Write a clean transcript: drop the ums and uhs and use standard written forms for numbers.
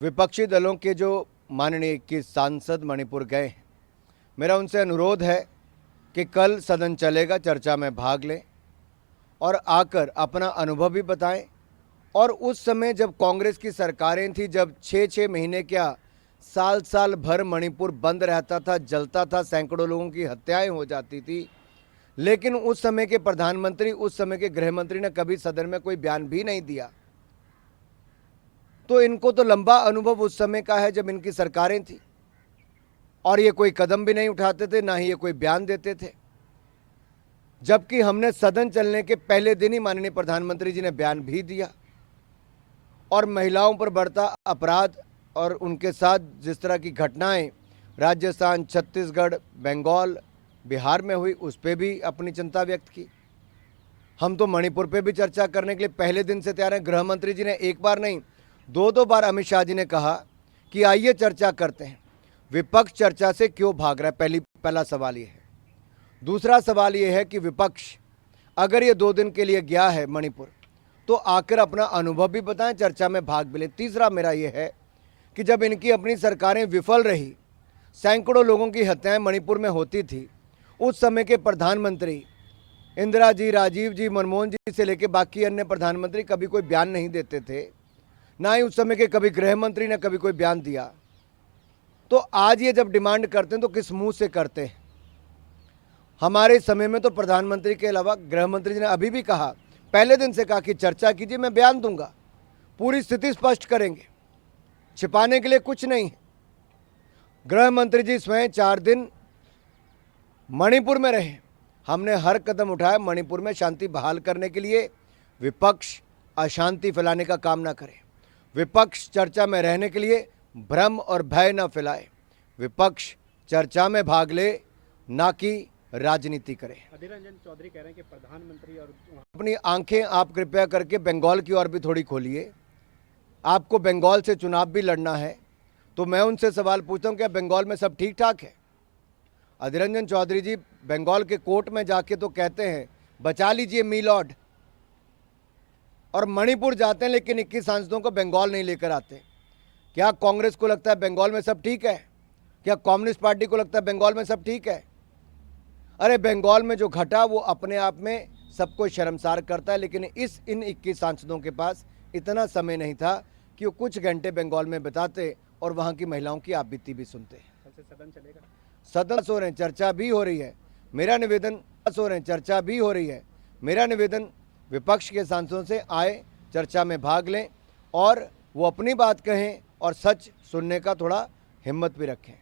विपक्षी दलों के जो माननीय 21 सांसद मणिपुर गए हैं, मेरा उनसे अनुरोध है कि कल सदन चलेगा, चर्चा में भाग लें और आकर अपना अनुभव भी बताएं। और उस समय जब कांग्रेस की सरकारें थी, जब 6-6 महीने क्या साल भर मणिपुर बंद रहता था, जलता था, सैकड़ों लोगों की हत्याएं हो जाती थी, लेकिन उस समय के प्रधानमंत्री, उस समय के गृह मंत्री ने कभी सदन में कोई बयान भी नहीं दिया। तो इनको तो लंबा अनुभव उस समय का है जब इनकी सरकारें थी, और ये कोई कदम भी नहीं उठाते थे, ना ही ये कोई बयान देते थे। जबकि हमने सदन चलने के पहले दिन ही माननीय प्रधानमंत्री जी ने बयान भी दिया और महिलाओं पर बढ़ता अपराध और उनके साथ जिस तरह की घटनाएं राजस्थान, छत्तीसगढ़, बंगाल, बिहार में हुई, उस पर भी अपनी चिंता व्यक्त की। हम तो मणिपुर पे भी चर्चा करने के लिए पहले दिन से तैयार हैं। गृह मंत्री जी ने एक बार नहीं, दो बार अमित शाह जी ने कहा कि आइए चर्चा करते हैं। विपक्ष चर्चा से क्यों भाग रहा है, पहला सवाल ये है। दूसरा सवाल ये है कि विपक्ष अगर ये 2 दिन के लिए गया है मणिपुर, तो आकर अपना अनुभव भी बताएं, चर्चा में भाग भी लें। तीसरा मेरा ये है कि जब इनकी अपनी सरकारें विफल रही, सैकड़ों लोगों की हत्याएं मणिपुर में होती थी, उस समय के प्रधानमंत्री इंदिरा जी, राजीव जी, मनमोहन जी से लेकर बाकी अन्य प्रधानमंत्री कभी कोई बयान नहीं देते थे, ना ही उस समय के कभी गृह मंत्री ने कभी कोई बयान दिया। तो आज ये जब डिमांड करते हैं तो किस मुंह से करते हैं? हमारे समय में तो प्रधानमंत्री के अलावा गृह मंत्री जी ने अभी भी कहा, पहले दिन से कहा कि चर्चा कीजिए, मैं बयान दूंगा, पूरी स्थिति स्पष्ट करेंगे, छिपाने के लिए कुछ नहीं। गृह मंत्री जी स्वयं 4 दिन मणिपुर में रहे, हमने हर कदम उठाया मणिपुर में शांति बहाल करने के लिए। विपक्ष अशांति फैलाने का काम ना करे, विपक्ष चर्चा में रहने के लिए भ्रम और भय न फैलाए, विपक्ष चर्चा में भाग ले, ना कि राजनीति करे। अधीर रंजन चौधरी कह रहे हैं कि प्रधानमंत्री और अपनी आंखें आप कृपया करके बंगाल की ओर भी थोड़ी खोलिए। आपको बंगाल से चुनाव भी लड़ना है, तो मैं उनसे सवाल पूछता हूं, क्या बंगाल में सब ठीक ठाक है? अधीर रंजन चौधरी जी बंगाल के कोर्ट में जाके तो कहते हैं बचा लीजिए मी लॉर्ड, और मणिपुर जाते हैं लेकिन 21 सांसदों को बंगाल नहीं लेकर आते। क्या कांग्रेस को लगता है बंगाल में सब ठीक है? क्या कम्युनिस्ट पार्टी को लगता है बंगाल में सब ठीक है? अरे बंगाल में जो घटा वो अपने आप में सबको शर्मसार करता है, लेकिन इन 21 सांसदों के पास इतना समय नहीं था कि वो कुछ घंटे बंगाल में बिताते और वहाँ की महिलाओं की आप बीती भी सुनते। सदन चलेगा, सदन हो रहे हैं, चर्चा भी हो रही है। मेरा निवेदन हो रहे हैं, चर्चा भी हो रही है। मेरा निवेदन विपक्ष के सांसदों से आए, चर्चा में भाग लें और वो अपनी बात कहें और सच सुनने का थोड़ा हिम्मत भी रखें।